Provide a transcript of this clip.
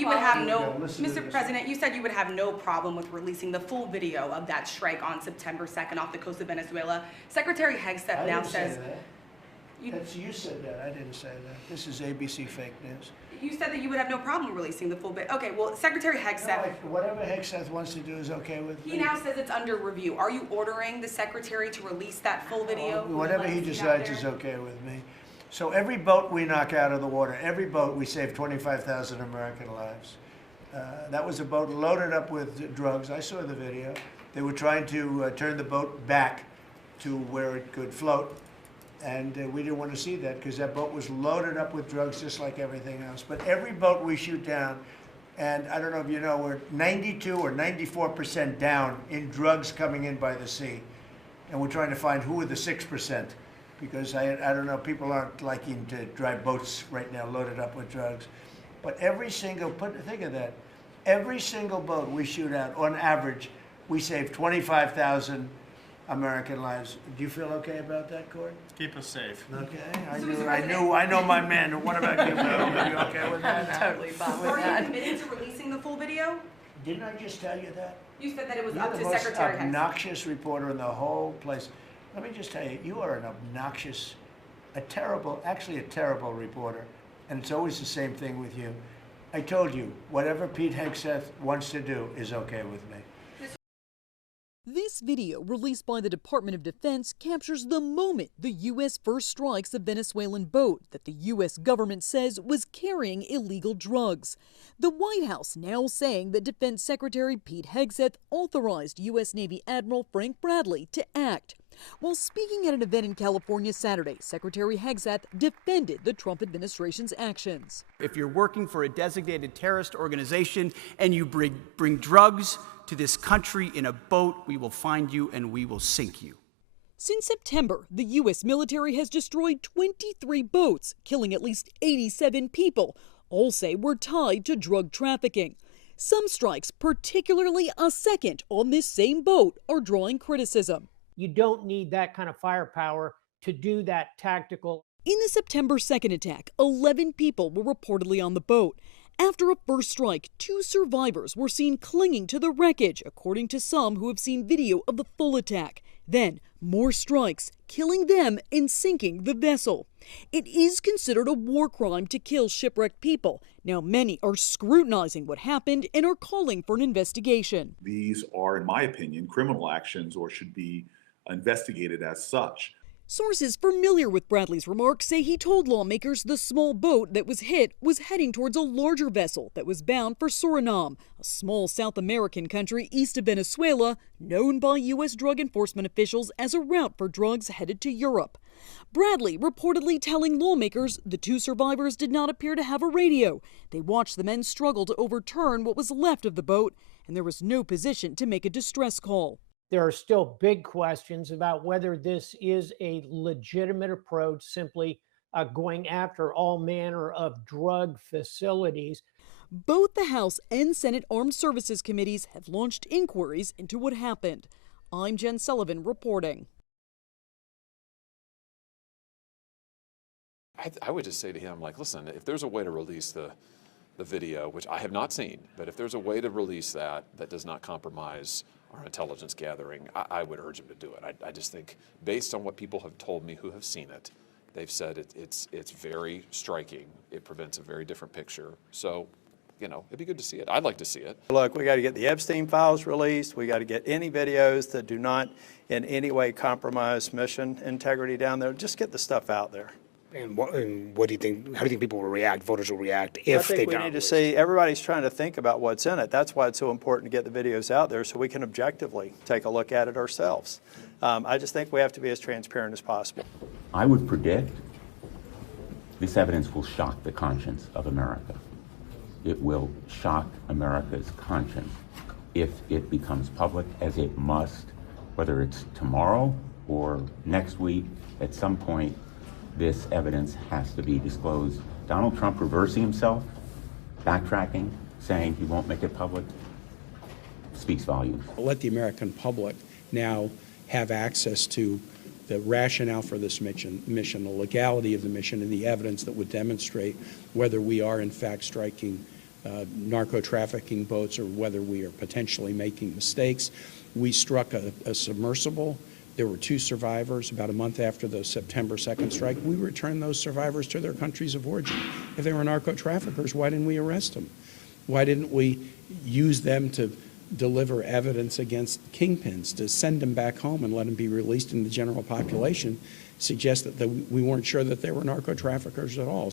you would have no, Mr. President, you said you would have no problem with releasing the full video of that strike on September 2nd off the coast of Venezuela. Secretary Hegseth now says... You said that. I didn't say that. This is ABC fake news. You said that you would have no problem releasing the full bit. Okay, well, Secretary Hegseth... No, whatever Hegseth wants to do is okay with me. He now says it's under review. Are you ordering the Secretary to release that full video? Whatever he decides is okay with me. So every boat we knock out of the water, every boat, we save 25,000 American lives. That was a boat loaded up with drugs. I saw the video. They were trying to turn the boat back to where it could float. And we didn't want to see that because that boat was loaded up with drugs just like everything else. But every boat we shoot down, and I don't know if you know, we're 92 or 94% down in drugs coming in by the sea. And we're trying to find who are the 6%. Because I don't know, people aren't liking to drive boats right now loaded up with drugs. But every single, think of that, every single boat we shoot out, on average, we save 25,000 American lives. Do you feel okay about that, Court? Keep us safe. Okay, I know my men. What about you, Bill? Are you okay with that? I'm totally fine with that. Are you committed to releasing the full video? Didn't I just tell you that? You said that it was You're up to the most Secretary Hegseth. obnoxious reporter in the whole place. Let me just tell you, you are an obnoxious, actually a terrible reporter. And it's always the same thing with you. I told you, whatever Pete Hegseth wants to do is okay with me. This video, released by the Department of Defense, captures the moment the U.S. first strikes a Venezuelan boat that the U.S. government says was carrying illegal drugs. The White House now saying that Defense Secretary Pete Hegseth authorized U.S. Navy Admiral Frank Bradley to act. While speaking at an event in California Saturday, Secretary Hegseth defended the Trump administration's actions. If you're working for a designated terrorist organization and you bring drugs to this country in a boat, we will find you and we will sink you. Since September, the U.S. military has destroyed 23 boats, killing at least 87 people. All say were tied to drug trafficking. Some strikes, particularly a second on this same boat, are drawing criticism. You don't need that kind of firepower to do that tactical. In the September 2nd attack, 11 people were reportedly on the boat. After a first strike, 2 survivors were seen clinging to the wreckage, according to some who have seen video of the full attack. Then, more strikes, killing them and sinking the vessel. It is considered a war crime to kill shipwrecked people. Now, many are scrutinizing what happened and are calling for an investigation. These are, in my opinion, criminal actions or should be investigated as such. Sources familiar with Bradley's remarks say he told lawmakers the small boat that was hit was heading towards a larger vessel that was bound for Suriname, a small South American country east of Venezuela, known by U.S. drug enforcement officials as a route for drugs headed to Europe. Bradley reportedly telling lawmakers the 2 survivors did not appear to have a radio. They watched the men struggle to overturn what was left of the boat, and there was no position to make a distress call. There are still big questions about whether this is a legitimate approach, simply going after all manner of drug facilities. Both the House and Senate Armed Services Committees have launched inquiries into what happened. I'm Jen Sullivan reporting. I would just say to him, like, listen, if there's a way to release the video, which I have not seen, but if there's a way to release that does not compromise our intelligence gathering, I would urge him to do it. I just think, based on what people have told me who have seen it, they've said it's very striking. It presents a very different picture. So, you know, it'd be good to see it. I'd like to see it. Look, we got to get the Epstein files released. We got to get any videos that do not in any way compromise mission integrity down there. Just get the stuff out there. And what do you think? How do you think people will react? Voters will react if they don't? I think we need to see. Everybody's trying to think about what's in it. That's why it's so important to get the videos out there so we can objectively take a look at it ourselves. I just think we have to be as transparent as possible. I would predict this evidence will shock the conscience of America. It will shock America's conscience if it becomes public, as it must, whether it's tomorrow or next week. At some point, this evidence has to be disclosed. Donald Trump reversing himself, backtracking, saying he won't make it public, speaks volumes. Let the American public now have access to the rationale for this mission, the legality of the mission, and the evidence that would demonstrate whether we are in fact striking narco-trafficking boats or whether we are potentially making mistakes. We struck a submersible. There were 2 survivors about a month after the September 2nd strike. We returned those survivors to their countries of origin. If they were narco-traffickers, why didn't we arrest them? Why didn't we use them to deliver evidence against kingpins, to send them back home and let them be released in the general population? Suggest that we weren't sure that they were narco-traffickers at all.